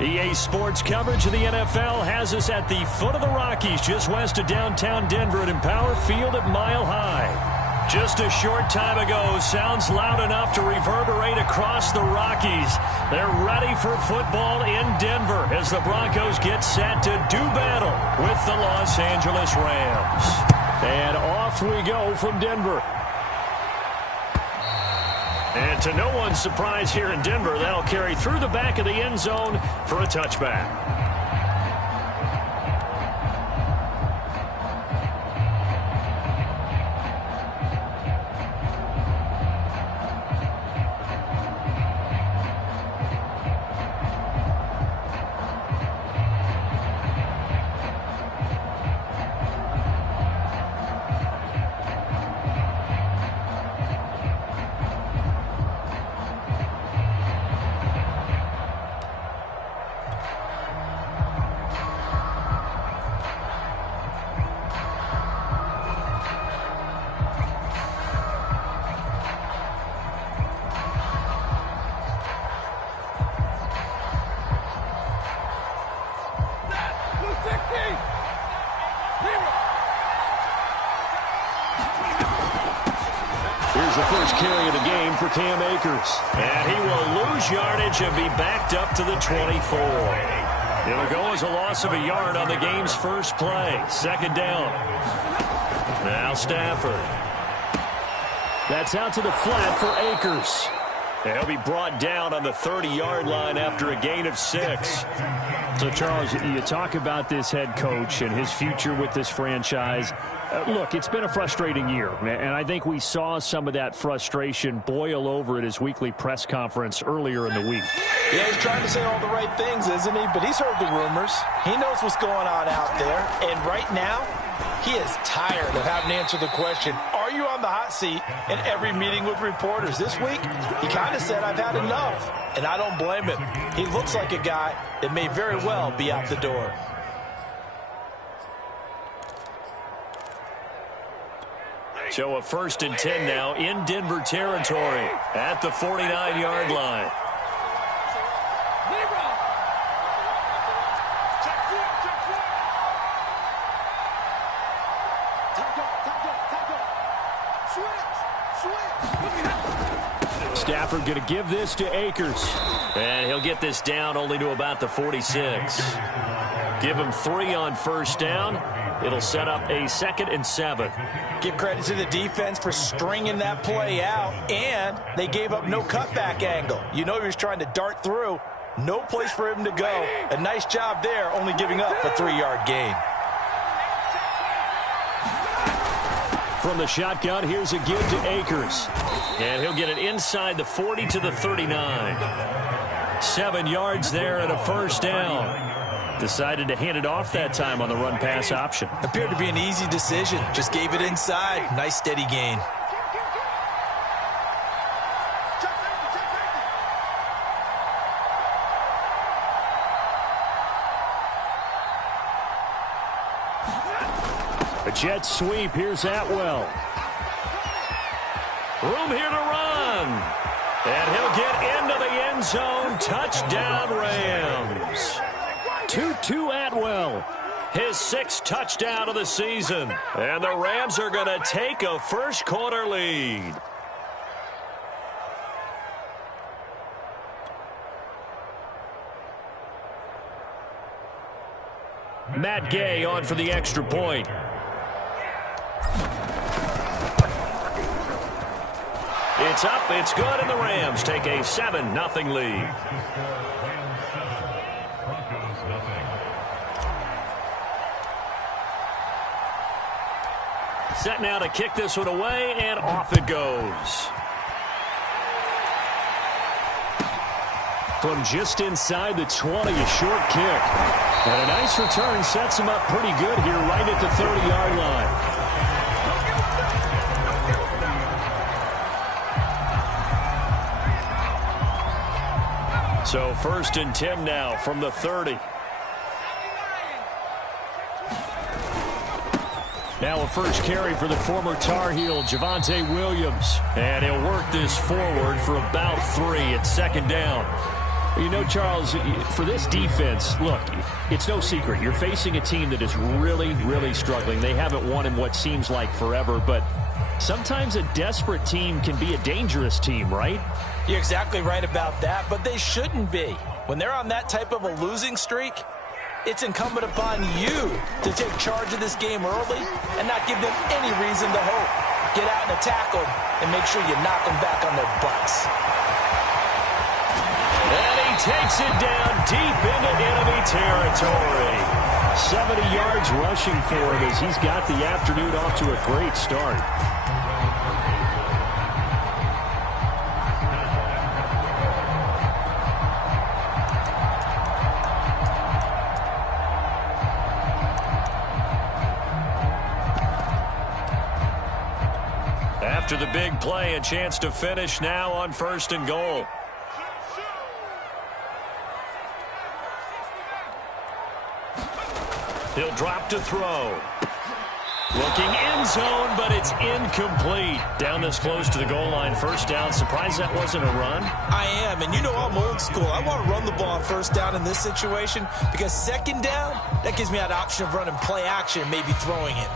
EA Sports coverage of the NFL has us at the foot of the Rockies, just west of downtown Denver at Empower Field at Mile High. Just a short time ago, sounds loud enough to reverberate across the Rockies. They're ready for football in Denver as the Broncos get set to do battle with the Los Angeles Rams. And off we go from Denver. And to no one's surprise here in Denver, that'll carry through the back of the end zone for a touchback. Here's the first carry of the game for Cam Akers. And he will lose yardage and be backed up to the 24. It'll go as a loss of a yard on the game's first play. Second down. Now Stafford. That's out to the flat for Akers. And he'll be brought down on the 30-yard line after a gain of 6. So, Charles, you talk about this head coach and his future with this franchise. Look, it's been a frustrating year, and I think we saw some of that frustration boil over at his weekly press conference earlier in the week. Yeah, he's trying to say all the right things, isn't he? But he's heard the rumors. He knows what's going on out there. And right now, he is tired of having to answer the question, are you on the hot seat in every meeting with reporters? This week, he kind of said, I've had enough. And I don't blame him. He looks like a guy that may very well be out the door. So a 1st and 10 now in Denver territory at the 49-yard line. Stafford going to give this to Akers. And he'll get this down only to about the 46. Give him 3 on first down. It'll set up a 2nd and 7. Give credit to the defense for stringing that play out, and they gave up no cutback angle. You know he was trying to dart through. No place for him to go. A nice job there, only giving up a 3-yard gain. From the shotgun, here's a give to Akers. And he'll get it inside the 40 to the 39. 7 yards there and a first down. Decided to hand it off that time on the run-pass option. Appeared to be an easy decision. Just gave it inside. Nice steady gain. A jet sweep. Here's Atwell. Room here to run. And he'll get into the end zone. Touchdown, Rams. 2-2 Atwell. His 6th touchdown of the season. And the Rams are going to take a first-quarter lead. Matt Gay on for the extra point. It's up, it's good, and the Rams take a 7-0 lead. Set now to kick this one away, and off it goes. From just inside the 20, a short kick. And a nice return sets him up pretty good here right at the 30-yard line. So 1st and 10 now from the 30. Now a first carry for the former Tar Heel, Javonte Williams. And he'll work this forward for about 3 at 2nd down. You know, Charles, for this defense, look, it's no secret. You're facing a team that is really, really struggling. They haven't won in what seems like forever, but sometimes a desperate team can be a dangerous team, right? You're exactly right about that, but they shouldn't be. When they're on that type of a losing streak, it's incumbent upon you to take charge of this game early and not give them any reason to hope. Get out and attack them and make sure you knock them back on their butts. And he takes it down deep into enemy territory. 70 yards rushing for him as he's got the afternoon off to a great start. After the big play, a chance to finish now on 1st and goal. He'll drop to throw. Looking end zone, but it's incomplete. Down this close to the goal line, 1st down. Surprised that wasn't a run? I am, and you know I'm old school. I want to run the ball on 1st down in this situation because 2nd down, that gives me that option of running play action and maybe throwing it.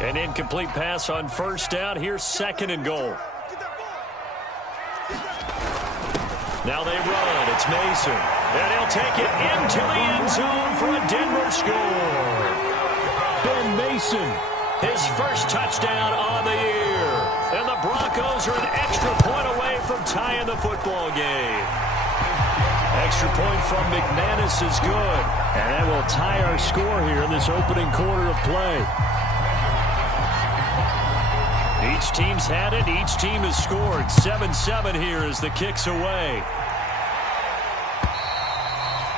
An incomplete pass on 1st down. Here's 2nd and goal. Now they run. It's Mason. And he'll take it into the end zone for a Denver score. Ben Mason. His 1st touchdown on the year. And the Broncos are an extra point away from tying the football game. Extra point from McManus is good. And that will tie our score here in this opening quarter of play. Each team's had it. Each team has scored. 7-7 here as the kick's away.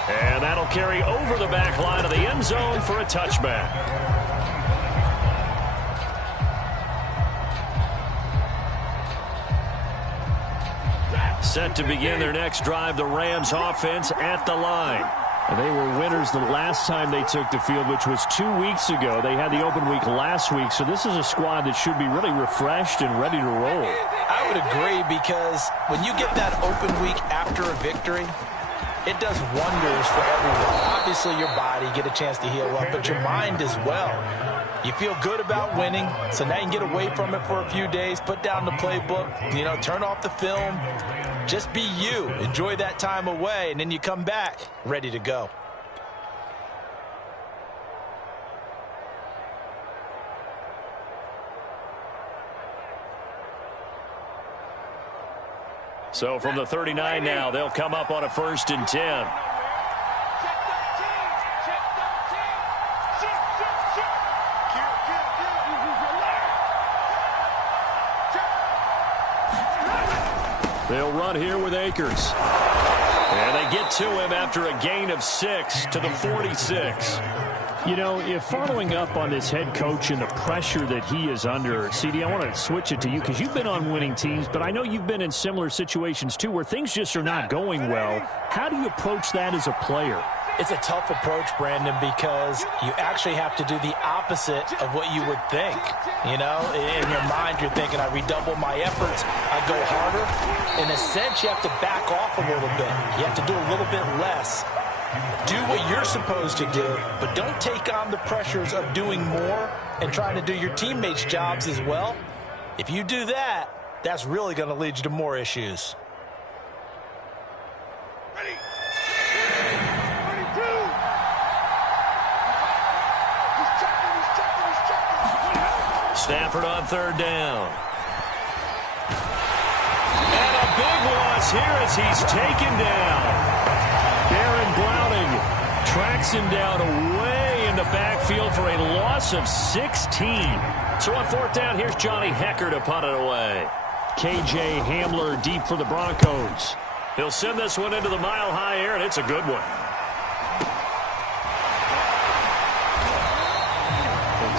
And that'll carry over the back line of the end zone for a touchback. Set to begin their next drive, the Rams offense at the line. They were winners the last time they took the field, which was 2 weeks ago. They had the open week last week, so this is a squad that should be really refreshed and ready to roll. I would agree because when you get that open week after a victory, it does wonders for everyone. Obviously, your body, get a chance to heal up, but your mind as well. You feel good about winning, so now you can get away from it for a few days, put down the playbook, turn off the film. Just be you. Enjoy that time away, and then you come back ready to go. So from the 39 now, they'll come up on a 1st and 10. They'll run here with Akers. And they get to him after a gain of 6 to the 46. You know, if following up on this head coach and the pressure that he is under, CD, I want to switch it to you because you've been on winning teams, but I know you've been in similar situations too where things just are not going well. How do you approach that as a player? It's a tough approach, Brandon, because you actually have to do the opposite of what you would think. In your mind, you're thinking, I redouble my efforts, I go harder. In a sense, you have to back off a little bit. You have to do a little bit less. Do what you're supposed to do, but don't take on the pressures of doing more and trying to do your teammates' jobs as well. If you do that, that's really going to lead you to more issues. Stafford on 3rd down. And a big loss here as he's taken down. Aaron Browning tracks him down away in the backfield for a loss of 16. So on 4th down, here's Johnny Hecker to punt it away. KJ Hamler deep for the Broncos. He'll send this one into the mile-high air, and it's a good one.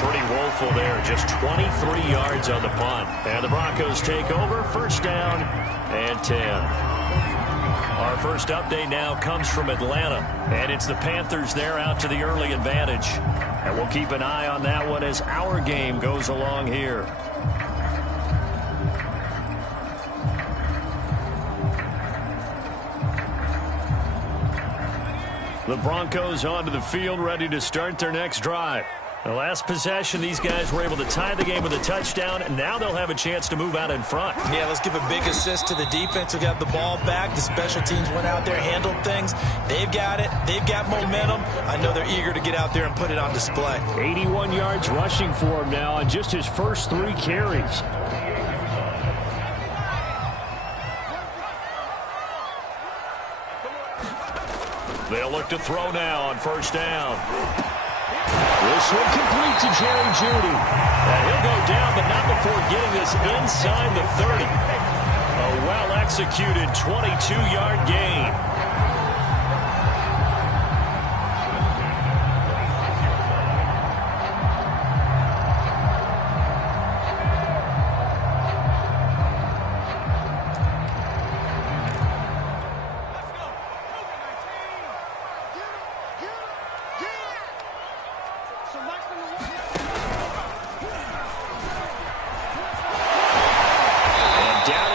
Pretty woeful there, just 23 yards on the punt. And the Broncos take over, 1st down and 10. Our first update now comes from Atlanta. And it's the Panthers there out to the early advantage. And we'll keep an eye on that one as our game goes along here. The Broncos onto the field, ready to start their next drive. The last possession, these guys were able to tie the game with a touchdown, and now they'll have a chance to move out in front. Yeah, let's give a big assist to the defense who got the ball back. The special teams went out there, handled things. They've got it. They've got momentum. I know they're eager to get out there and put it on display. 81 yards rushing for him now on just his first 3 carries. They'll look to throw now on first down. This one complete to Jerry Jeudy. And he'll go down, but not before getting this inside the 30. A well-executed 22-yard gain.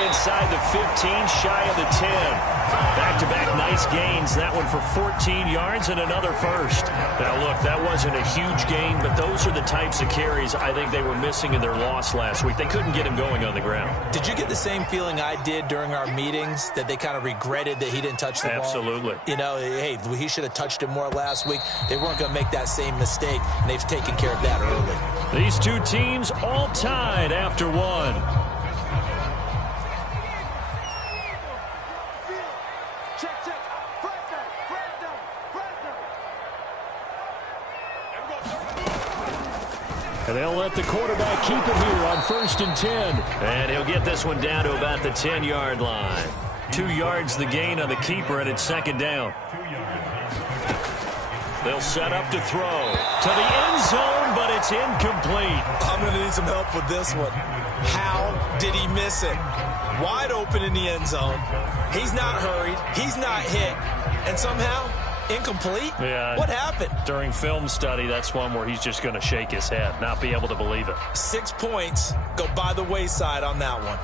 Inside the 15, shy of the 10. Back-to-back nice gains. That one for 14 yards and another first. Now, look, that wasn't a huge gain, but those are the types of carries I think they were missing in their loss last week. They couldn't get him going on the ground. Did you get the same feeling I did during our meetings, that they kind of regretted that he didn't touch the ball? Absolutely. You know, hey, he should have touched it more last week. They weren't going to make that same mistake, and they've taken care of that early. These two teams all tied after one. And they'll let the quarterback keep it here on 1st and 10. And he'll get this one down to about the 10-yard line. 2 yards the gain on the keeper, and it's second down. They'll set up to throw to the end zone, but it's incomplete. I'm going to need some help with this one. How did he miss it? Wide open in the end zone. He's not hurried. He's not hit. And somehow, incomplete? Yeah. What happened? During film study, that's one where he's just going to shake his head, not be able to believe it. 6 points go by the wayside on that one.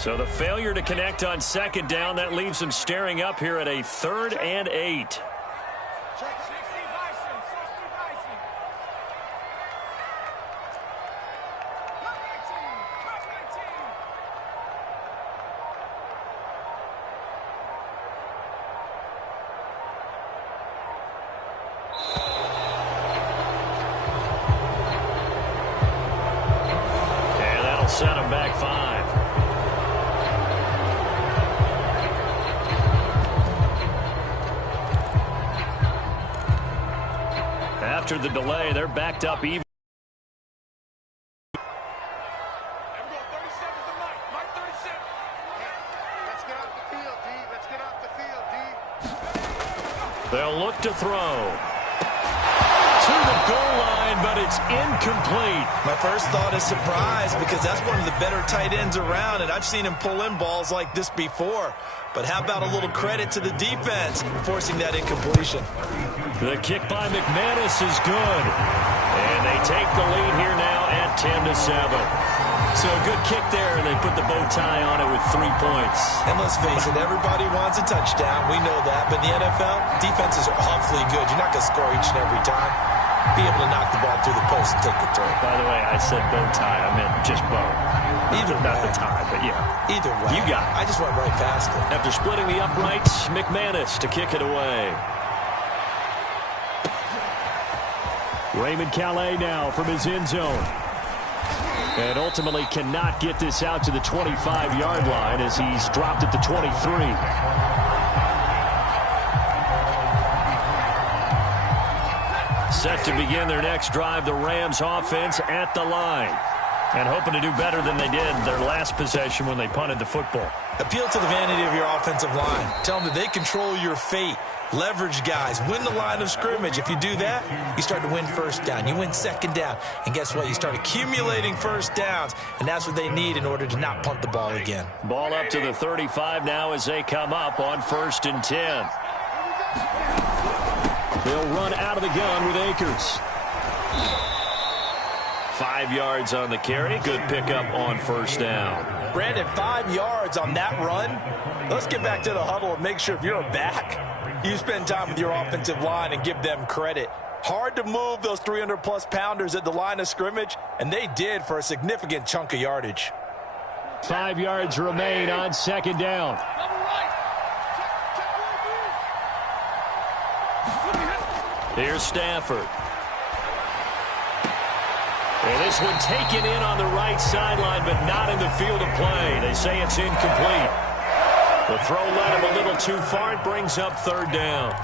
So the failure to connect on second down, that leaves him staring up here at a 3rd and 8. And that'll set him back 5. After the delay, they're backed up even. They'll look to throw to the goal line, but it's incomplete. My first thought is surprise, because that's one of the better tight ends around, and I've seen him pull in balls like this before. But how about a little credit to the defense forcing that incompletion? The kick by McManus is good. And they take the lead here now at 10-7. So a good kick there, and they put the bow tie on it with 3 points. And let's face it, everybody wants a touchdown. We know that. But in the NFL, defenses are awfully good. You're not going to score each and every time. Be able to knock the ball through the post and take the turn. By the way, I said bow tie. I meant just bow. Either way. Not the tie, but yeah. Either way. You got it. I just went right past it. After splitting the uprights, McManus to kick it away. Raymond Calais now from his end zone. And ultimately cannot get this out to the 25-yard line as he's dropped at the 23. Set to begin their next drive, the Rams offense at the line. And hoping to do better than they did their last possession when they punted the football. Appeal to the vanity of your offensive line. Tell them that they control your fate. Leverage guys. Win the line of scrimmage. If you do that, you start to win first down. You win second down. And guess what? You start accumulating first downs. And that's what they need in order to not punt the ball again. Ball up to the 35 now as they come up on 1st and 10. They'll run out of the gun with Akers. 5 yards on the carry. Good pickup on 1st down. Brandon, 5 yards on that run. Let's get back to the huddle and make sure if you're a back, you spend time with your offensive line and give them credit. Hard to move those 300-plus pounders at the line of scrimmage, and they did for a significant chunk of yardage. 5 yards remain on 2nd down. Here's Stafford. And this one taken in on the right sideline, but not in the field of play. They say it's incomplete. The throw led him a little too far. It brings up 3rd down.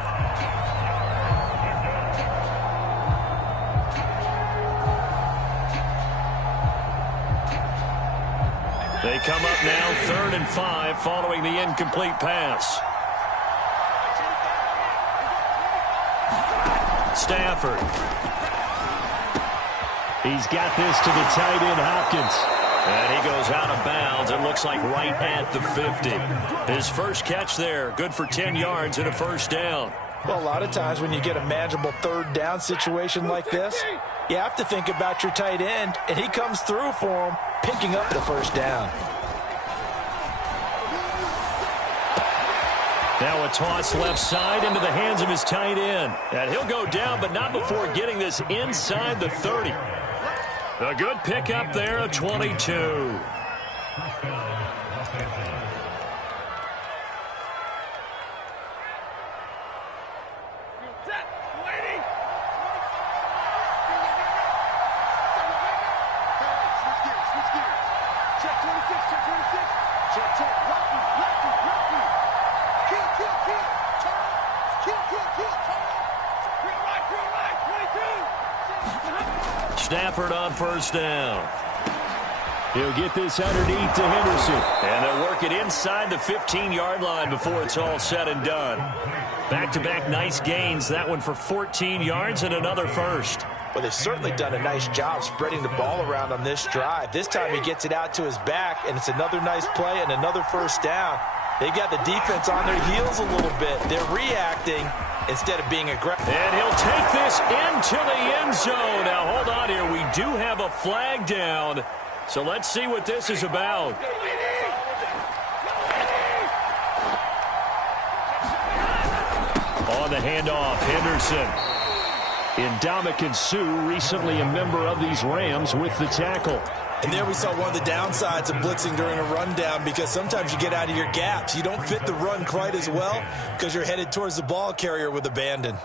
They come up now 3rd and 5 following the incomplete pass. Stafford. He's got this to the tight end, Hopkins. And he goes out of bounds. It looks like right at the 50. His first catch there, good for 10 yards and a 1st down. Well, a lot of times when you get a manageable 3rd down situation like this, you have to think about your tight end, and he comes through for him, picking up the 1st down. Now a toss left side into the hands of his tight end. And he'll go down, but not before getting this inside the 30. A good pickup there, a 22. Stafford on 1st down. He'll get this underneath to Henderson. And they'll work it inside the 15-yard line before it's all said and done. Back-to-back nice gains. That one for 14 yards and another 1st. Well, they've certainly done a nice job spreading the ball around on this drive. This time he gets it out to his back, and it's another nice play and another 1st down. They've got the defense on their heels a little bit. They're reacting instead of being aggressive. And he'll take this into the end zone. Now, hold on here. We do have a flag down. So let's see what this is about. On the handoff, Henderson. Ndamukong Suh, recently a member of these Rams, with the tackle. And there we saw one of the downsides of blitzing during a rundown, because sometimes you get out of your gaps. You don't fit the run quite as well because you're headed towards the ball carrier with abandon.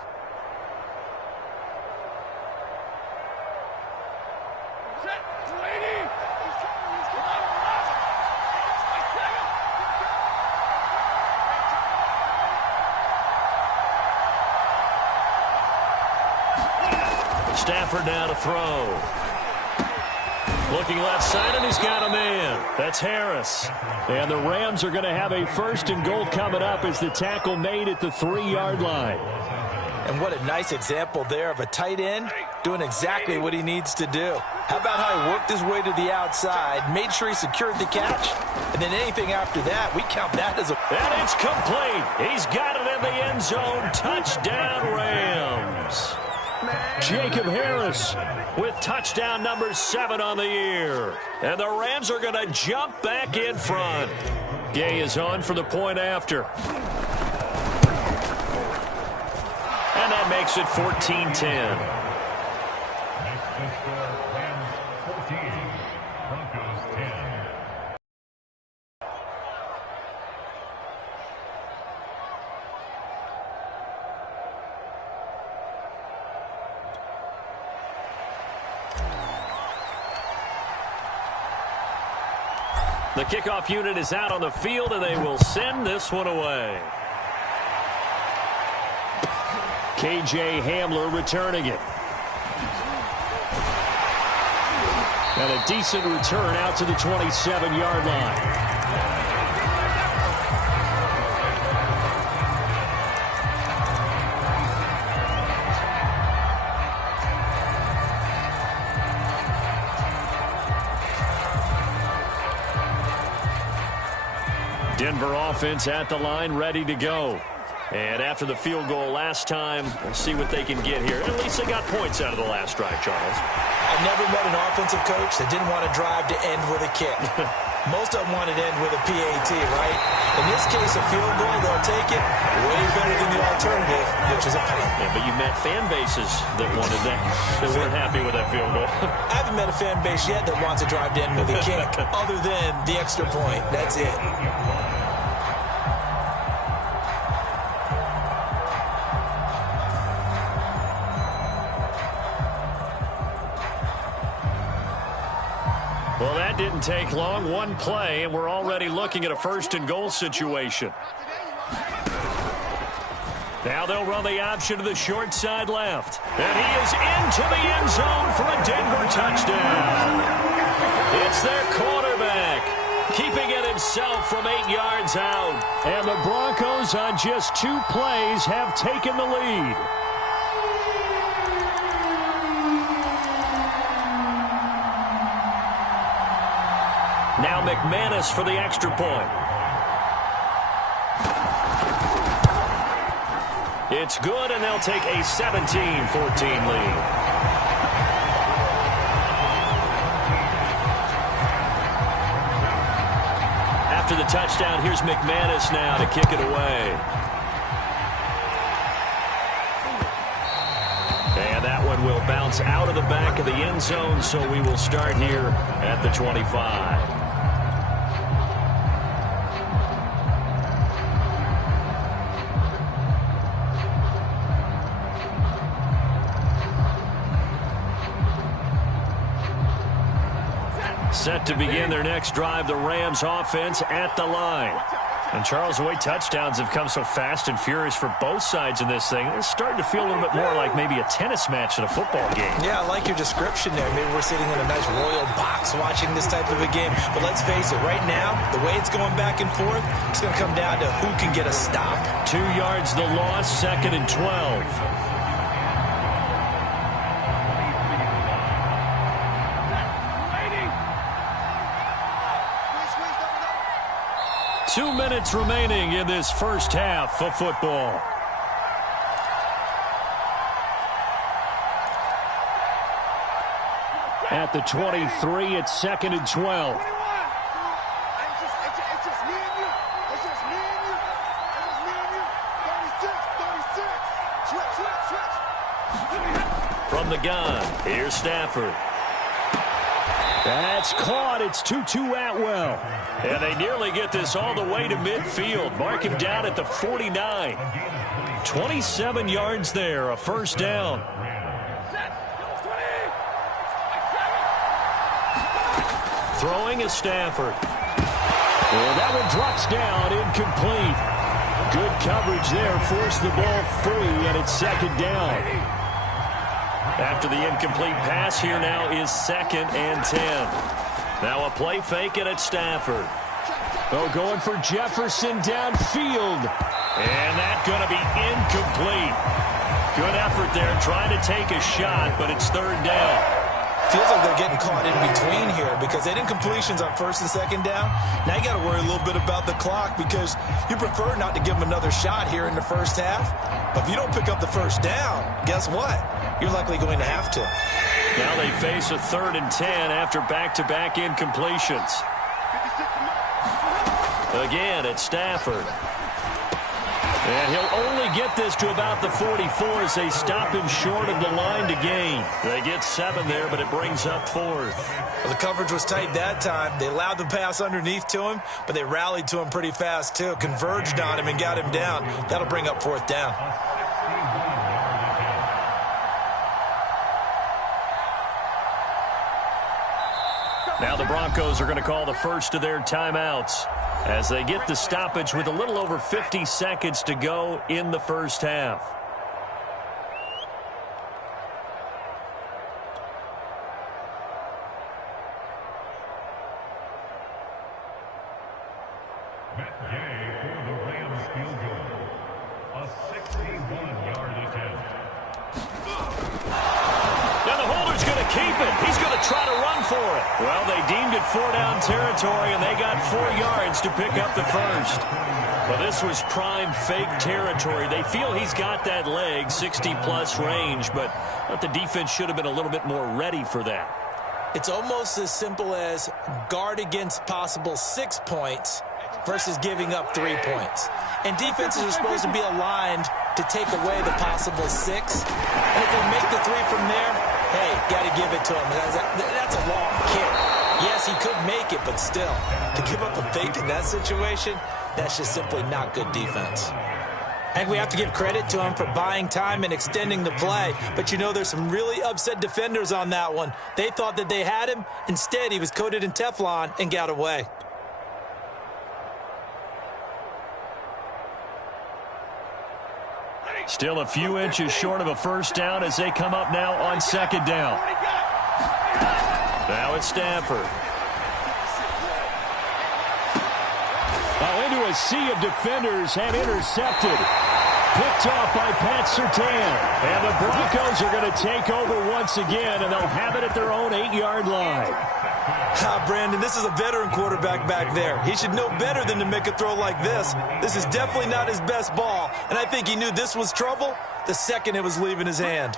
Stafford now to throw. Looking left side, and he's got a man. That's Harris. And the Rams are going to have a 1st and goal coming up as the tackle made at the 3-yard line. And what a nice example there of a tight end doing exactly what he needs to do. How about how he worked his way to the outside, made sure he secured the catch, and then anything after that, we count that as a... And it's complete. He's got it in the end zone. Touchdown, Rams. Jacob Harris with touchdown number 7 on the year. And the Rams are going to jump back in front. Gay is on for the point after. And that makes it 14-10. The kickoff unit is out on the field, and they will send this one away. K.J. Hamler returning it. And a decent return out to the 27-yard line. Denver offense at the line, ready to go. And after the field goal last time, we'll see what they can get here. At least they got points out of the last drive, Charles. I've never met an offensive coach that didn't want to drive to end with a kick. Most of them want to end with a PAT, right? In this case, a field goal, they'll take it way better than the alternative, which is a punt. Yeah, but you met fan bases that wanted that, that weren't happy with that field goal. I haven't met a fan base yet that wants to drive to end with a kick, other than the extra point. That's it. Well, that didn't take long. One play, and we're already looking at a first-and-goal situation. Now they'll run the option to the short side left. And he is into the end zone for a Denver touchdown. It's their quarterback, keeping it himself from 8 yards out. And the Broncos, on just 2 plays, have taken the lead. Now McManus for the extra point. It's good, and they'll take a 17-14 lead. After the touchdown, here's McManus now to kick it away. And that one will bounce out of the back of the end zone, so we will start here at the 25. Set to begin their next drive, the Rams offense at the line. And Charles, the way touchdowns have come so fast and furious for both sides in this thing, it's starting to feel a little bit more like maybe a tennis match than a football game. Yeah, I like your description there. Maybe we're sitting in a nice royal box watching this type of a game. But let's face it, right now, the way it's going back and forth, it's going to come down to who can get a stop. 2 yards the loss, 2nd and 12. 2 minutes remaining in this first half of football. At the 23, it's 2nd and 12. From the gun, here's Stafford. That's caught. It's Tutu Atwell. And they nearly get this all the way to midfield. Mark him down at the 49. 27 yards there, a first down. Throwing is Stafford. And that one drops down, incomplete. Good coverage there, forced the ball free, and it's 2nd down. After the incomplete pass, here now is 2nd and 10. Now a play fake, and it's Stafford. Oh, going for Jefferson downfield. And that's going to be incomplete. Good effort there, trying to take a shot, but it's 3rd down. Feels like they're getting caught in between here because they did incompletions on 1st and 2nd down. Now you got to worry a little bit about the clock because you prefer not to give them another shot here in the first half. But if you don't pick up the first down, guess what? You're likely going to have to. Now they face a 3rd and 10 after back-to-back incompletions. Again, it's Stafford. And he'll only get this to about the 44 as they stop him short of the line to gain. They get 7 there, but it brings up 4th. Well, the coverage was tight that time. They allowed the pass underneath to him, but they rallied to him pretty fast, too. Converged on him and got him down. That'll bring up 4th down. Now the Broncos are going to call the first of their timeouts as they get the stoppage with a little over 50 seconds to go in the first half. Now the holder's going to keep it. He's going to try to run for it. Well, they deemed it 4-down territory, and they got 4 yards to pick up the first. Well, this was prime fake territory. They feel he's got that leg, 60-plus range, but the defense should have been a little bit more ready for that. It's almost as simple as guard against possible 6 points versus giving up 3 points. And defenses are supposed to be aligned to take away the possible 6. And if they make the 3 from there, hey, got to give it to him. That's a long kick. Yes, he could make it, but still, to give up a fake in that situation, that's just simply not good defense. And we have to give credit to him for buying time and extending the play. But, you know, there's some really upset defenders on that one. They thought that they had him. Instead, he was coated in Teflon and got away. Still a few inches short of a first down as they come up now on second down. Now it's Stafford. Well, into a sea of defenders and intercepted. Picked off by Pat Surtain. And the Broncos are going to take over once again, and they'll have it at their own 8-yard line. Brandon, this is a veteran quarterback back there. He should know better than to make a throw like this. This is definitely not his best ball, and I think he knew this was trouble the second it was leaving his hand.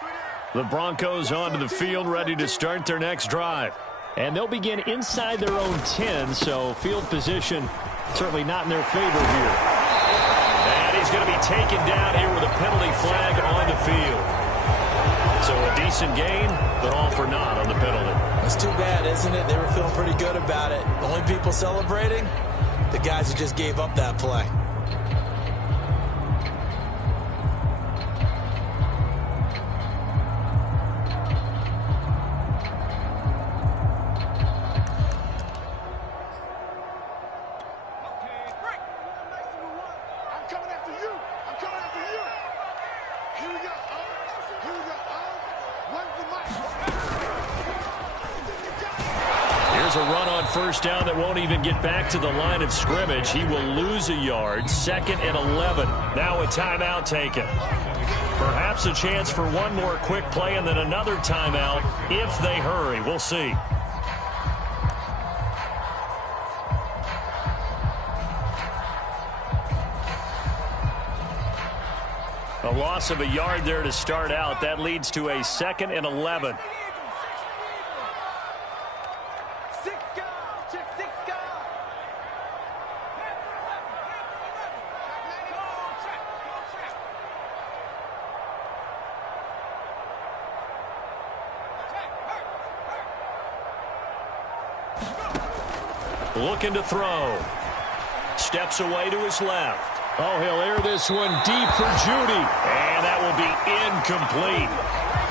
The Broncos onto the field, ready to start their next drive. And they'll begin inside their own 10, so field position certainly not in their favor here. And he's going to be taken down here with a penalty flag on the field. So a decent gain, but all for naught on the penalty. That's too bad, isn't it? They were feeling pretty good about it. The only people celebrating, the guys who just gave up that play. Here's a run on first down that won't even get back to the line of scrimmage. He will lose a yard. 2nd and 11. Now a timeout taken. Perhaps a chance for one more quick play and then another timeout if they hurry. We'll see. A loss of a yard there to start out. That leads to a 2nd and 11. Looking to throw. Steps away to his left. Oh, he'll air this one deep for Judy. And that will be incomplete.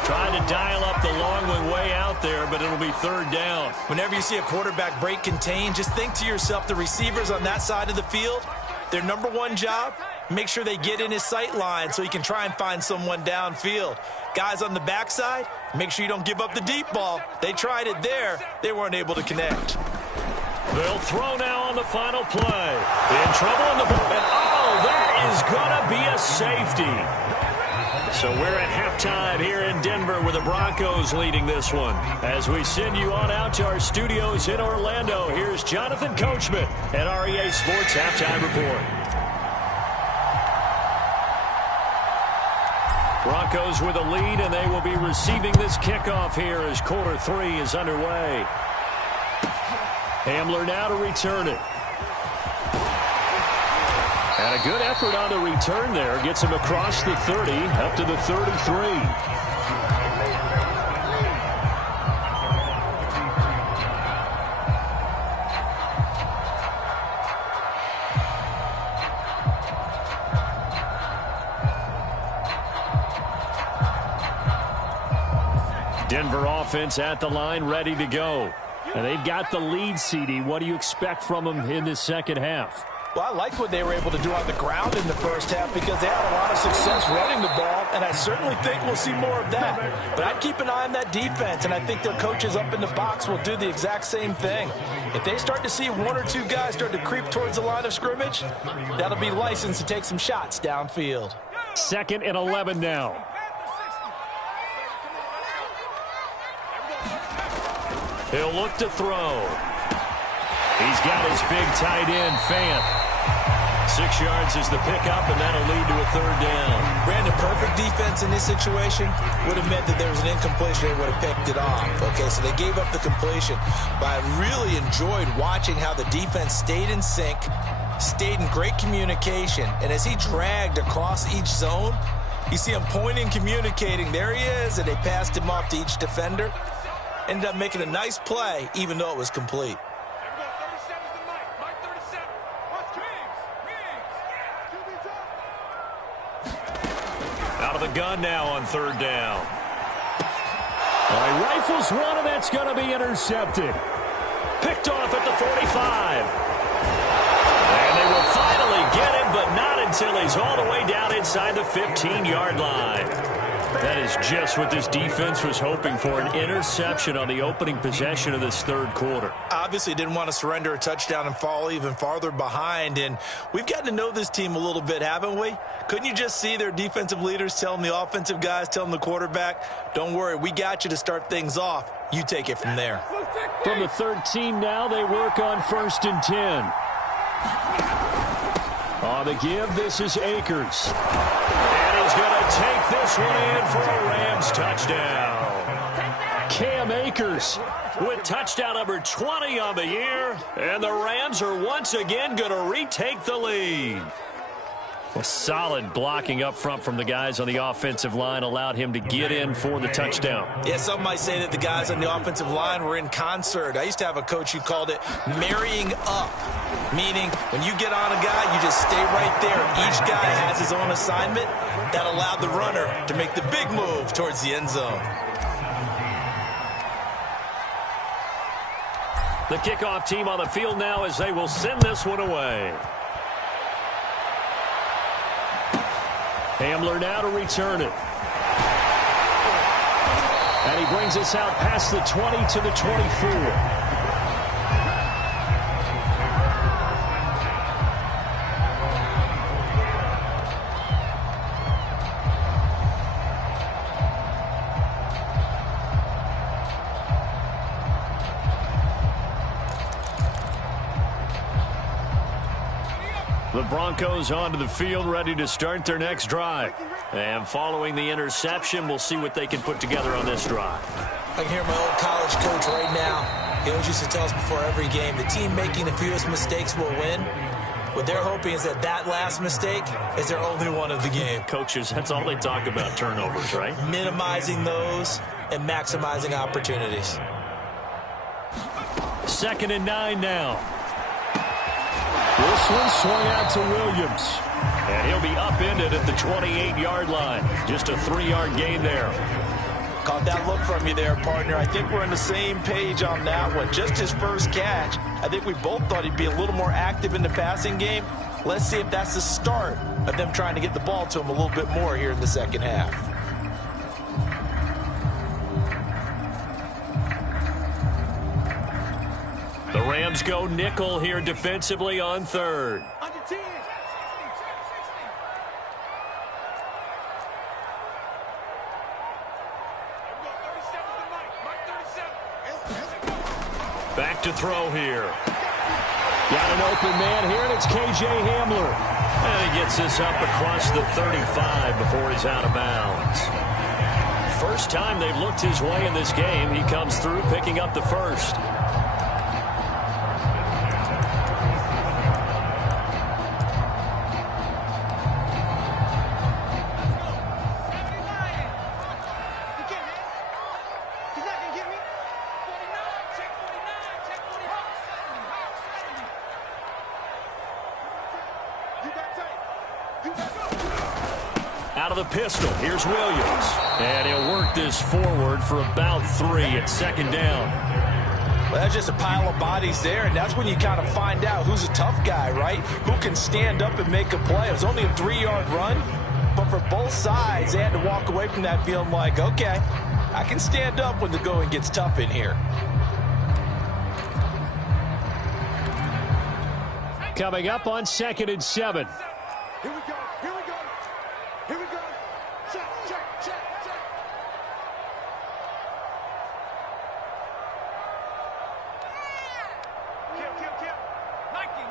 Trying to dial up the long way out there, but it'll be 3rd down. Whenever you see a quarterback break contain, just think to yourself, the receivers on that side of the field, their number one job, make sure they get in his sight line so he can try and find someone downfield. Guys on the backside, make sure you don't give up the deep ball. They tried it there. They weren't able to connect. They'll throw now on the final play. In trouble in the ball. And that is going to be a safety. So we're at halftime here in Denver with the Broncos leading this one. As we send you on out to our studios in Orlando, here's Jonathan Coachman at REA Sports Halftime Report. Broncos with a lead, and they will be receiving this kickoff here as quarter 3 is underway. Hamler now to return it. And a good effort on the return there. Gets him across the 30, up to the 33. Denver offense at the line, ready to go. And they've got the lead, CD. What do you expect from them in this second half? Well, I liked what they were able to do on the ground in the first half because they had a lot of success running the ball, and I certainly think we'll see more of that. But I'd keep an eye on that defense, and I think their coaches up in the box will do the exact same thing. If they start to see one or two guys start to creep towards the line of scrimmage, that'll be licensed to take some shots downfield. 2nd and 11 now. He'll look to throw. He's got his big tight end, Fant. 6 yards is the pickup, and that'll lead to a 3rd down. Brandon, perfect defense in this situation would have meant that there was an incompletion. They would have picked it off. Okay, so they gave up the completion. But I really enjoyed watching how the defense stayed in sync, stayed in great communication, and as he dragged across each zone, you see him pointing, communicating. There he is, and they passed him off to each defender. Ended up making a nice play, even though it was complete. Out of the gun now on 3rd down. All right, rifles one, and that's going to be intercepted. Picked off at the 45. And they will finally get him, but not until he's all the way down inside the 15-yard line. That is just what this defense was hoping for, an interception on the opening possession of this 3rd quarter. Obviously didn't want to surrender a touchdown and fall even farther behind, and we've gotten to know this team a little bit, haven't we? Couldn't you just see their defensive leaders telling the offensive guys, telling the quarterback, don't worry, we got you to start things off. You take it from there. From the 13 now, they work on 1st and 10. On the give, this is Akers. And he's going to take this one in for a Rams touchdown. Cam Akers with touchdown number 20 on the year. And the Rams are once again going to retake the lead. Well, solid blocking up front from the guys on the offensive line allowed him to get in for the touchdown. Yeah, some might say that the guys on the offensive line were in concert. I used to have a coach who called it marrying up, meaning when you get on a guy, you just stay right there. Each guy has his own assignment. That allowed the runner to make the big move towards the end zone. The kickoff team on the field now as they will send this one away. Hamler now to return it. And he brings us out past the 20 to the 24. The Broncos onto the field, ready to start their next drive. And following the interception, we'll see what they can put together on this drive. I can hear my old college coach right now. He always used to tell us before every game, the team making the fewest mistakes will win. What they're hoping is that last mistake is their only one of the game. Coaches, that's all they talk about, turnovers, right? Minimizing those and maximizing opportunities. 2nd and 9 now. This one swung out to Williams. And he'll be upended at the 28-yard line. Just a 3-yard gain there. Caught that look from you there, partner. I think we're on the same page on that one. Just his first catch. I think we both thought he'd be a little more active in the passing game. Let's see if that's the start of them trying to get the ball to him a little bit more here in the second half. The Rams go nickel here defensively on 3rd. Back to throw here. Got an open man here, and it's K.J. Hamler. And he gets this up across the 35 before he's out of bounds. First time they've looked his way in this game. He comes through picking up the first. Out of the pistol, here's Williams. And he'll work this forward for about 3 at 2nd down. Well, that's just a pile of bodies there, and that's when you kind of find out who's a tough guy, right? Who can stand up and make a play. It was only a 3-yard run, but for both sides, they had to walk away from that feeling like, okay, I can stand up when the going gets tough in here. Coming up on 2nd and 7. Here we go. Here we go. Here we go. Check, check, check, check. Kill, kill, kill. Hiking,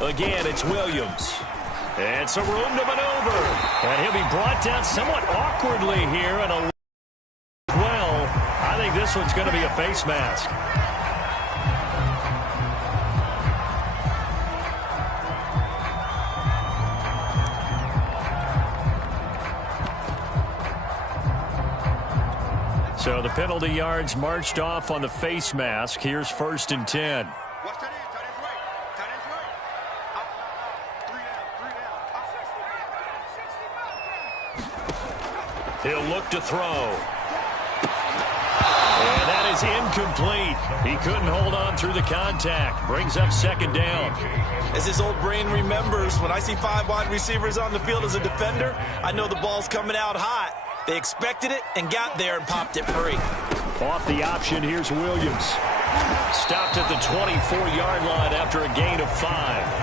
18. Again, it's Williams. It's a room to maneuver. And he'll be brought down somewhat awkwardly here. And well, I think this one's going to be a face mask. So the penalty yards marched off on the face mask. Here's 1st and 10. Watch that in. Tight end's right. Tight end's right. Out. 3 down. 3 down. He'll look to throw. And that is incomplete. He couldn't hold on through the contact. Brings up 2nd down. As his old brain remembers, when I see 5 wide receivers on the field as a defender, I know the ball's coming out hot. They expected it and got there and popped it free. Off the option, here's Williams. Stopped at the 24-yard line after a gain of 5.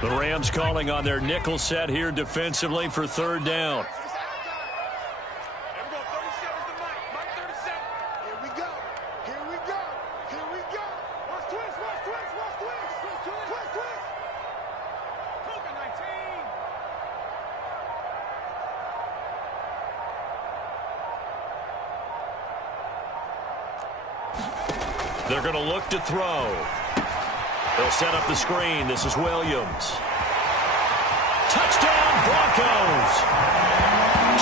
The Rams calling on their nickel set here defensively for 3rd down. They're going to look to throw. They'll set up the screen. This is Williams. Touchdown, Broncos!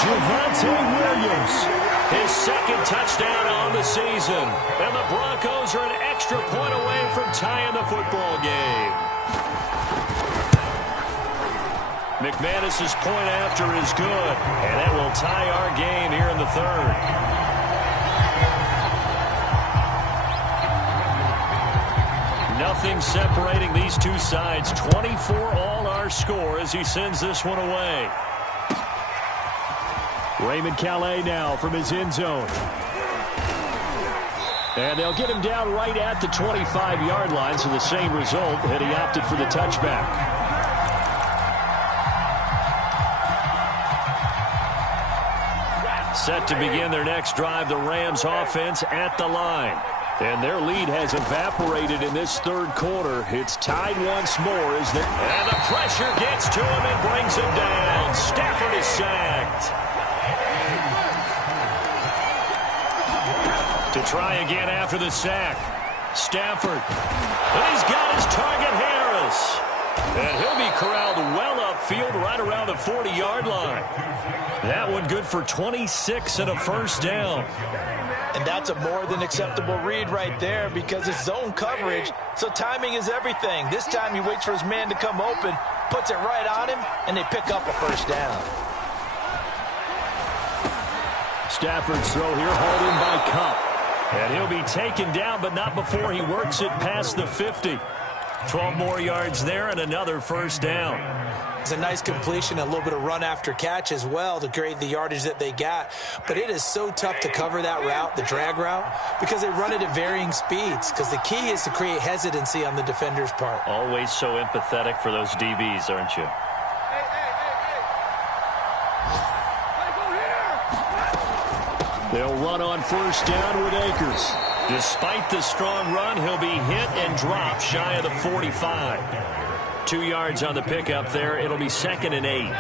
Javonte Williams, his 2nd touchdown on the season. And the Broncos are an extra point away from tying the football game. McManus's point after is good, and that will tie our game here in the 3rd. Nothing separating these two sides. 24 all our score as he sends this one away. Raymond Calais now from his end zone. And they'll get him down right at the 25-yard line, so the same result, and he opted for the touchback. Set to begin their next drive, the Rams offense at the line. And their lead has evaporated in this 3rd quarter. It's tied once more. And the pressure gets to him and brings him down. Stafford is sacked. To try again after the sack. Stafford. And he's got his target, Harris. And he'll be corralled well upfield right around the 40-yard line. That one good for 26 and a 1st down. And that's a more than acceptable read right there because it's zone coverage, so timing is everything. This time he waits for his man to come open, puts it right on him, and they pick up a 1st down. Stafford's throw here hauled in by Cup. And he'll be taken down, but not before he works it past the 50. 12 more yards there and another 1st down. It's a nice completion, a little bit of run after catch as well to create the yardage that they got. But it is so tough to cover that route, the drag route, because they run it at varying speeds. Because the key is to create hesitancy on the defender's part. Always so empathetic for those DBs, aren't you? They'll run on 1st down with Akers. Despite the strong run, he'll be hit and dropped shy of the 45. 2 yards on the pickup there. It'll be 2nd and 8.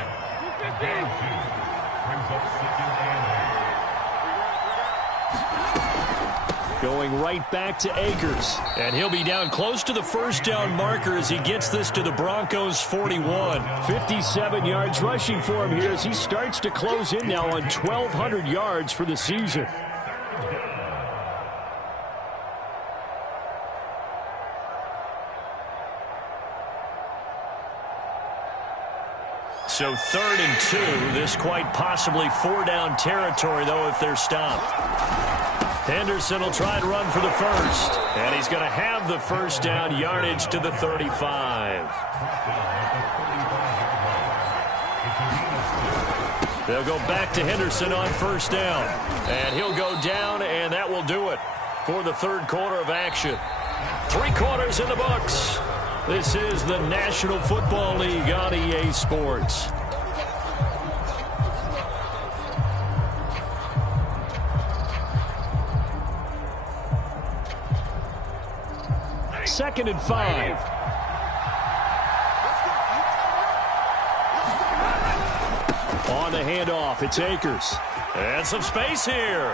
Going right back to Akers. And he'll be down close to the first down marker as he gets this to the Broncos' 41. 57 yards rushing for him here as he starts to close in now on 1,200 yards for the season. So 3rd and 2. This quite possibly 4-down territory, though, if they're stopped. Henderson will try and run for the first. And he's going to have the first down, yardage to the 35. They'll go back to Henderson on first down. And he'll go down, and that will do it for the 3rd quarter of action. 3 quarters in the books. This is the National Football League on EA Sports. Second and 5. On the handoff, it's Akers. And some space here.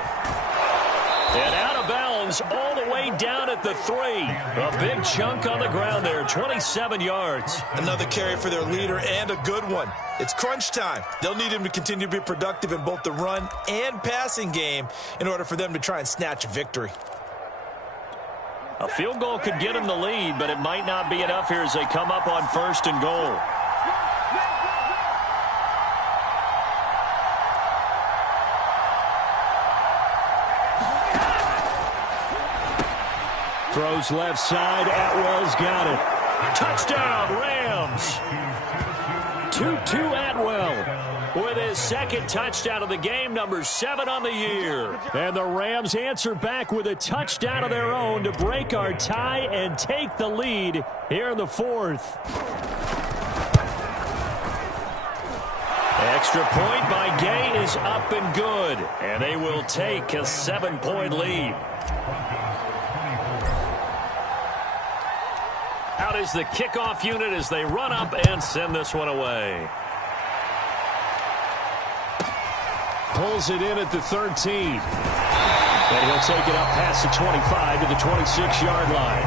And out of bounds all the way down at the 3. A big chunk on the ground there, 27 yards. Another carry for their leader and a good one. It's crunch time. They'll need him to continue to be productive in both the run and passing game in order for them to try and snatch a victory. A field goal could get him the lead, but it might not be enough here as they come up on 1st and goal. Throws left side. Atwell's got it. Touchdown, Rams. 2-2 Atwell. With his 2nd touchdown of the game, number 7 on the year. And the Rams answer back with a touchdown of their own to break our tie and take the lead here in the 4th. Extra point by Gay is up and good. And they will take a 7-point lead. Out is the kickoff unit as they run up and send this one away. Pulls it in at the 13. And he'll take it up past the 25 to the 26-yard line.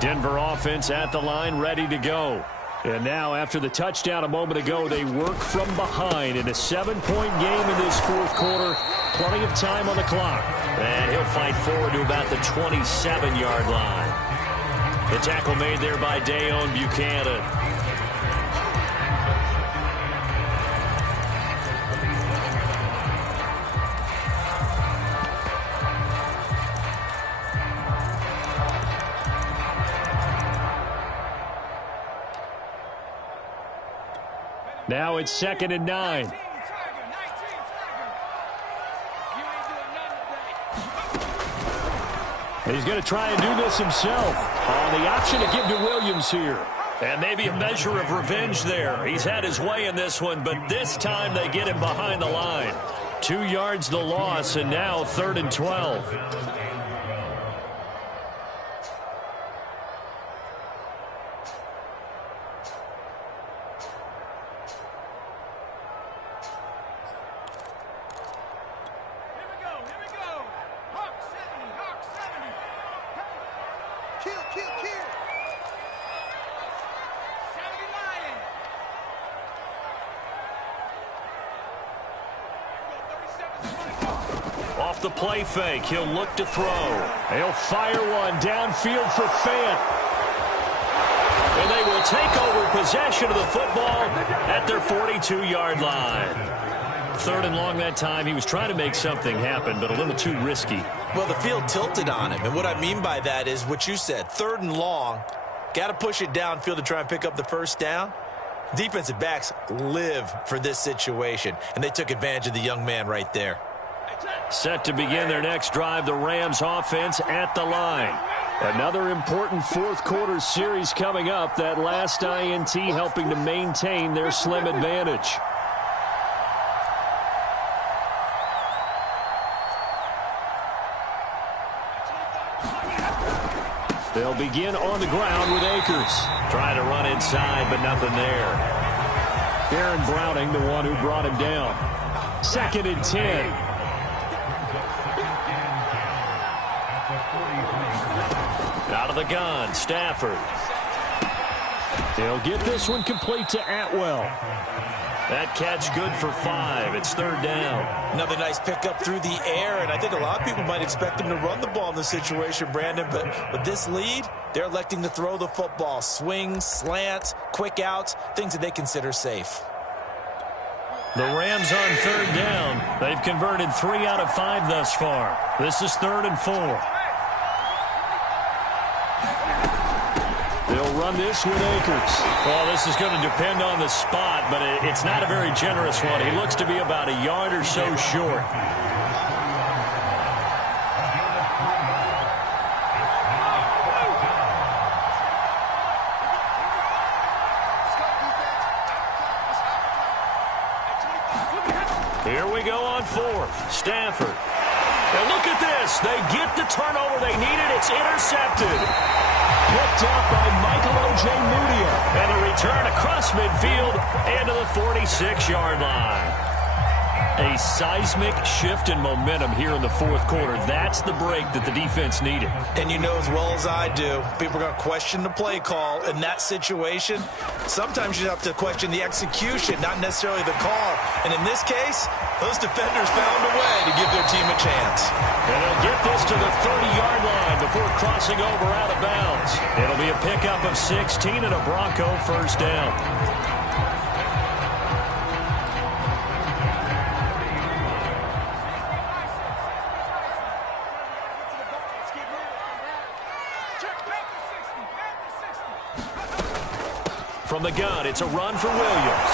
Denver offense at the line, ready to go. And now, after the touchdown a moment ago, they work from behind in a 7-point game in this 4th quarter. Plenty of time on the clock. And he'll fight forward to about the 27-yard line. The tackle made there by Dayon Buchanan. Now it's 2nd and 9. He's going to try and do this himself. The option to give to Williams here. And maybe a measure of revenge there. He's had his way in this one, but this time they get him behind the line. 2 yards the loss, and now 3rd and 12. Off the play fake, he'll look to throw. He'll fire one downfield for Fant. And they will take over possession of the football at their 42-yard line. 3rd and long that time. He was trying to make something happen, but a little too risky. Well, the field tilted on him, and what I mean by that is what you said. 3rd and long, got to push it downfield to try and pick up the first down. Defensive backs live for this situation, and they took advantage of the young man right there. Set to begin their next drive, the Rams offense at the line. Another important fourth quarter series coming up. That last INT helping to maintain their slim advantage. They'll begin on the ground with Akers. Trying to run inside, but nothing there. Aaron Browning, the one who brought him down. 2nd and 10. Out of the gun, Stafford. They'll get this one complete to Atwell. That catch good for 5. It's 3rd down. Another nice pickup through the air, and I think a lot of people might expect them to run the ball in this situation, Brandon, but with this lead, they're electing to throw the football. Swings, slants, quick outs, things that they consider safe. The Rams on 3rd down. They've converted 3 out of 5 thus far. This is 3rd and 4. They'll run this with Akers. Well, this is going to depend on the spot, but it's not a very generous one. He looks to be about a yard or so short. Here we go on 4th. Stafford. And look at this. They get the turnover they needed. It's intercepted. Picked up by Michael O.J. Mudia. And a return across midfield and to the 46-yard line. A seismic shift in momentum here in the fourth quarter. That's the break that the defense needed. And you know as well as I do, people are going to question the play call in that situation. Sometimes you have to question the execution, not necessarily the call. And in this case, those defenders found a way to give their team a chance. And they'll get this to the 30-yard line before crossing over out of bounds. It'll be a pickup of 16 and a Bronco first down. From the gun, it's a run for Williams.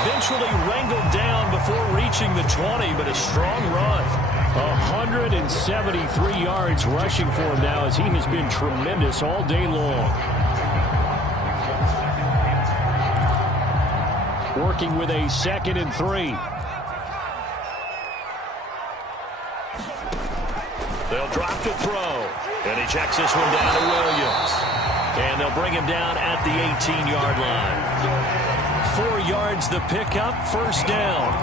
Eventually wrangled down before reaching the 20, but a strong run. 173 yards rushing for him now as he has been tremendous all day long. Working with a 2nd and 3. They'll drop the throw. And he checks this one down to Williams. And they'll bring him down at the 18-yard line. 4 yards the pickup, first down.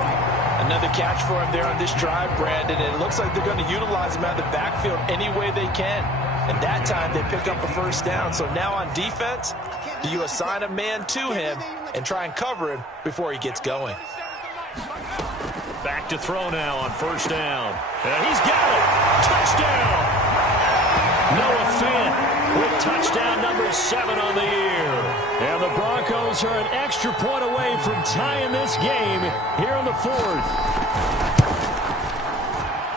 Another catch for him there on this drive, Brandon. And it looks like they're going to utilize him out of the backfield any way they can. And that time they pick up a first down. So now on defense, do you assign a man to him and try and cover him before he gets going? Back to throw now on first down. And he's got it. Touchdown. Noah Fant with touchdown number 7 on the year. And the Broncos are an extra point away from tying this game here in the 4th.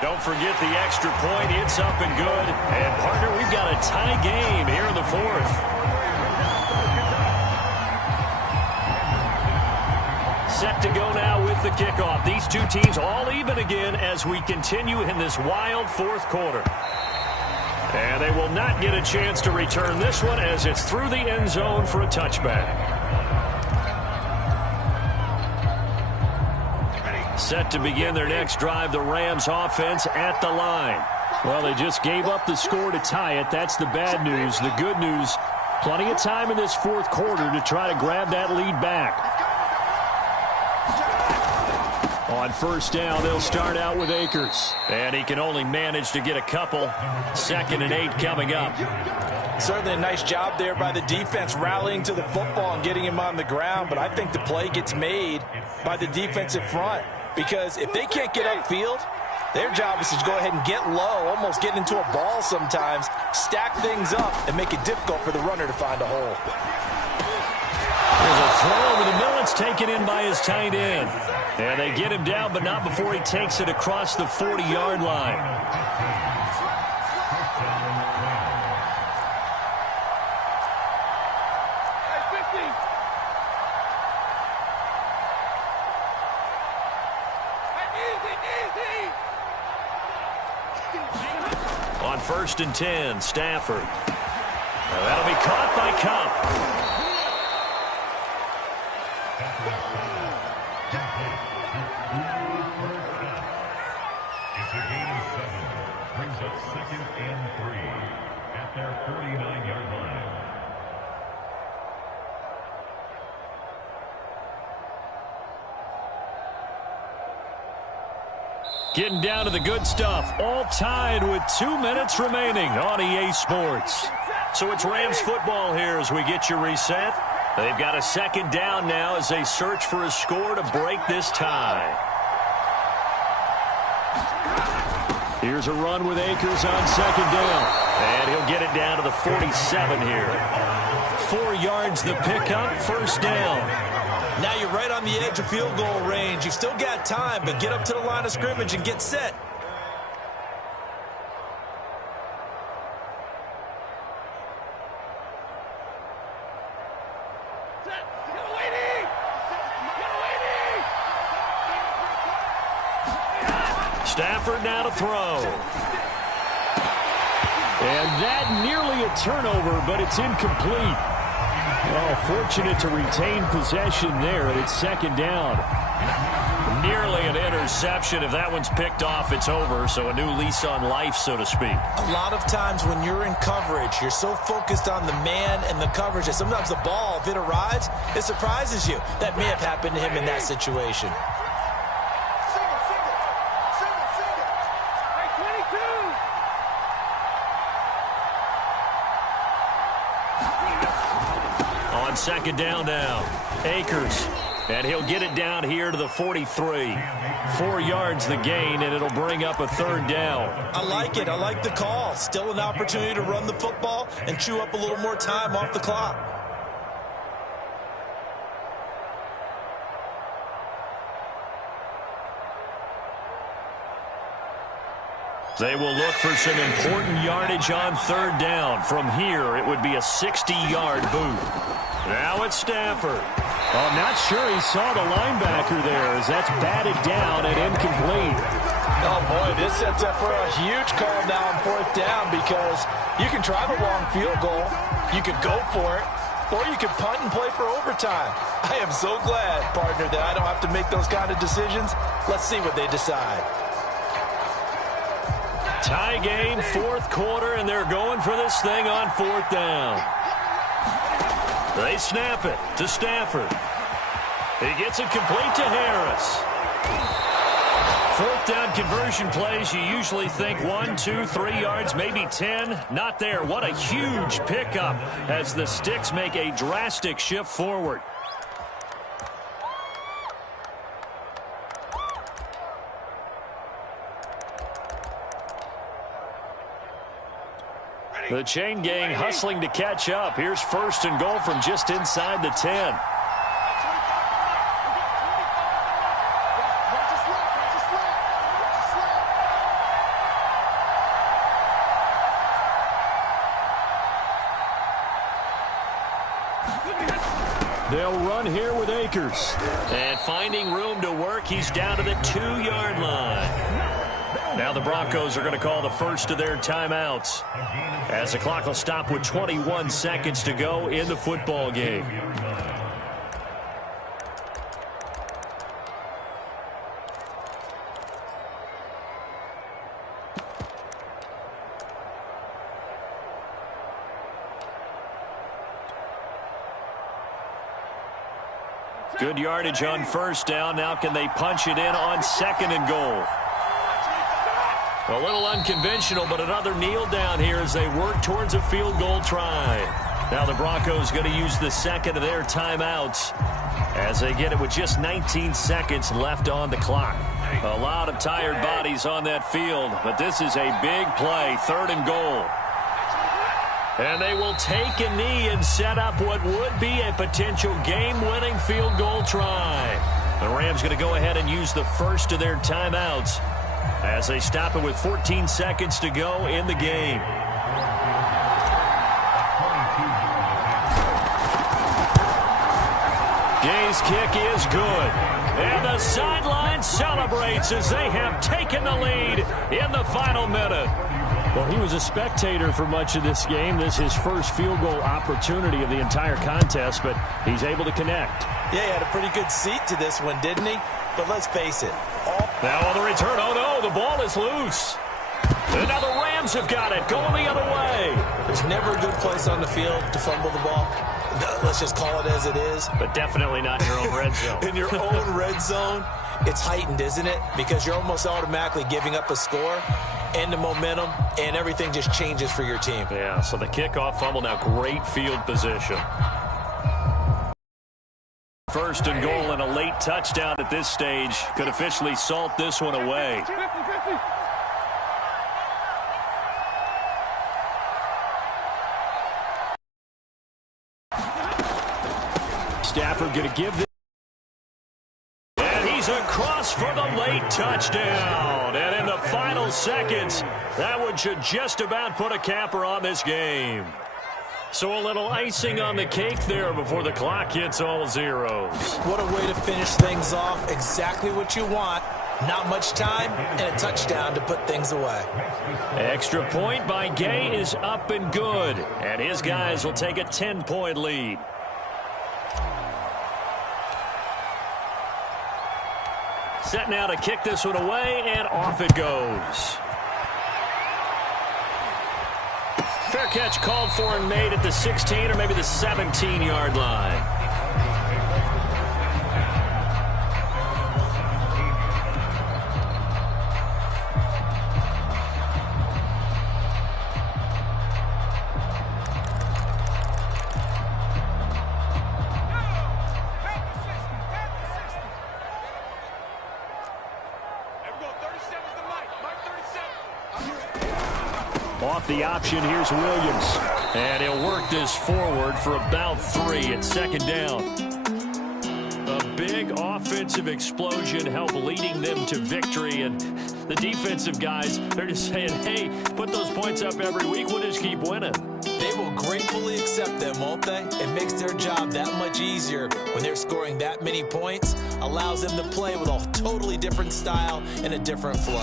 Don't forget the extra point. It's up and good. And, partner, we've got a tie game here in the 4th. Set to go now with the kickoff. These two teams all even again as we continue in this wild fourth quarter. And they will not get a chance to return this one as it's through the end zone for a touchback. Set to begin their next drive, the Rams offense at the line. Well, they just gave up the score to tie it. That's the bad news. The good news, plenty of time in this fourth quarter to try to grab that lead back. On first down, they'll start out with Akers. And he can only manage to get a couple. 2nd and 8 coming up. Certainly a nice job there by the defense rallying to the football and getting him on the ground. But I think the play gets made by the defensive front. Because if they can't get upfield, their job is to go ahead and get low, almost get into a ball sometimes, stack things up, and make it difficult for the runner to find a hole. There's a throw over the middle. It's taken in by his tight end. And they get him down, but not before he takes it across the 40-yard line. 1st and 10. Stafford. Now that'll be caught by Cup. It's a gain of 7. Brings up 2nd and 3 at their 49-yard line. Getting down to the good stuff. All tied with 2 minutes remaining on EA Sports. So it's Rams football here as we get you reset. They've got a 2nd down now as they search for a score to break this tie. Here's a run with Akers on 2nd down. And he'll get it down to the 47 here. 4 yards the pickup, 1st down. Now you're right on the edge of field goal range. You've still got time, but get up to the line of scrimmage and get set. Stafford now to throw. And that nearly a turnover, but it's incomplete. Oh, fortunate to retain possession there, and it's 2nd down. Nearly an interception. If that one's picked off, it's over. So a new lease on life, so to speak. A lot of times when you're in coverage, you're so focused on the man and the coverage that sometimes the ball, if it arrives, it surprises you. That may have happened to him in that situation. On 2nd down now, Akers. And he'll get it down here to the 43. 4 yards the gain, and it'll bring up a 3rd down. I like it. I like the call. Still an opportunity to run the football and chew up a little more time off the clock. They will look for some important yardage on 3rd down. From here, it would be a 60-yard boot. Now it's Stafford. I'm not sure he saw the linebacker there as that's batted down and incomplete. Oh, boy, this sets up for a huge call now on 4th down because you can try the long field goal, you could go for it, or you could punt and play for overtime. I am so glad, partner, that I don't have to make those kind of decisions. Let's see what they decide. Tie game, 4th quarter, and they're going for this thing on 4th down. They snap it to Stafford. He gets it complete to Harris. 4th down conversion plays, you usually think 1, 2, 3 yards, maybe 10. Not there. What a huge pickup as the Sticks make a drastic shift forward. The chain gang hustling to catch up. Here's 1st and goal from just inside the 10. They'll run here with Akers. And finding room to work, he's down to the 2-yard line. Now the Broncos are going to call the first of their timeouts as the clock will stop with 21 seconds to go in the football game. Good yardage on 1st down. Now can they punch it in on 2nd and goal? A little unconventional, but another kneel down here as they work towards a field goal try. Now the Broncos going to use the 2nd of their timeouts as they get it with just 19 seconds left on the clock. A lot of tired bodies on that field, but this is a big play, 3rd and goal. And they will take a knee and set up what would be a potential game-winning field goal try. The Rams going to go ahead and use the first of their timeouts as they stop it with 14 seconds to go in the game. Gay's kick is good. And the sideline celebrates as they have taken the lead in the final minute. Well, he was a spectator for much of this game. This is his first field goal opportunity of the entire contest, but he's able to connect. Yeah, he had a pretty good seat to this one, didn't he? But let's face it. Now on the return, oh no, the ball is loose. And now the Rams have got it, going the other way. There's never a good place on the field to fumble the ball. Let's just call it as it is. But definitely not in your own red zone. In your own red zone, it's heightened, isn't it? Because you're almost automatically giving up a score and the momentum, and everything just changes for your team. Yeah, so the kickoff fumble, now great field position. First and goal and a late touchdown at this stage could officially salt this one away. Stafford going to give this. And he's across for the late touchdown. And in the final seconds, that one should just about put a capper on this game. So a little icing on the cake there before the clock hits all zeros. What a way to finish things off. Exactly what you want. Not much time and a touchdown to put things away. Extra point by Gay is up and good. And his guys will take a 10-point lead. Set now to kick this one away, and off it goes. Fair catch called for and made at the 16 or maybe the 17-yard line. Off the option, here's Williams. And he'll work this forward for about 3 at second down. A big offensive explosion helped leading them to victory. And the defensive guys, they're just saying, hey, put those points up every week. We'll just keep winning. They will gratefully accept them, won't they? It makes their job that much easier when they're scoring that many points. Allows them to play with a totally different style and a different flow.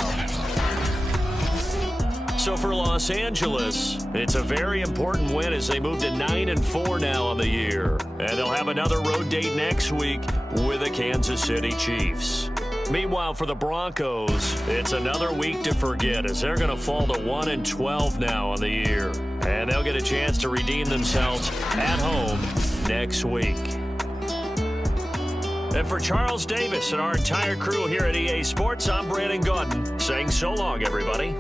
So for Los Angeles, it's a very important win as they move to 9-4 now on the year. And they'll have another road date next week with the Kansas City Chiefs. Meanwhile, for the Broncos, it's another week to forget as they're going to fall to 1-12 now on the year. And they'll get a chance to redeem themselves at home next week. And for Charles Davis and our entire crew here at EA Sports, I'm Brandon Gaudin saying so long, everybody.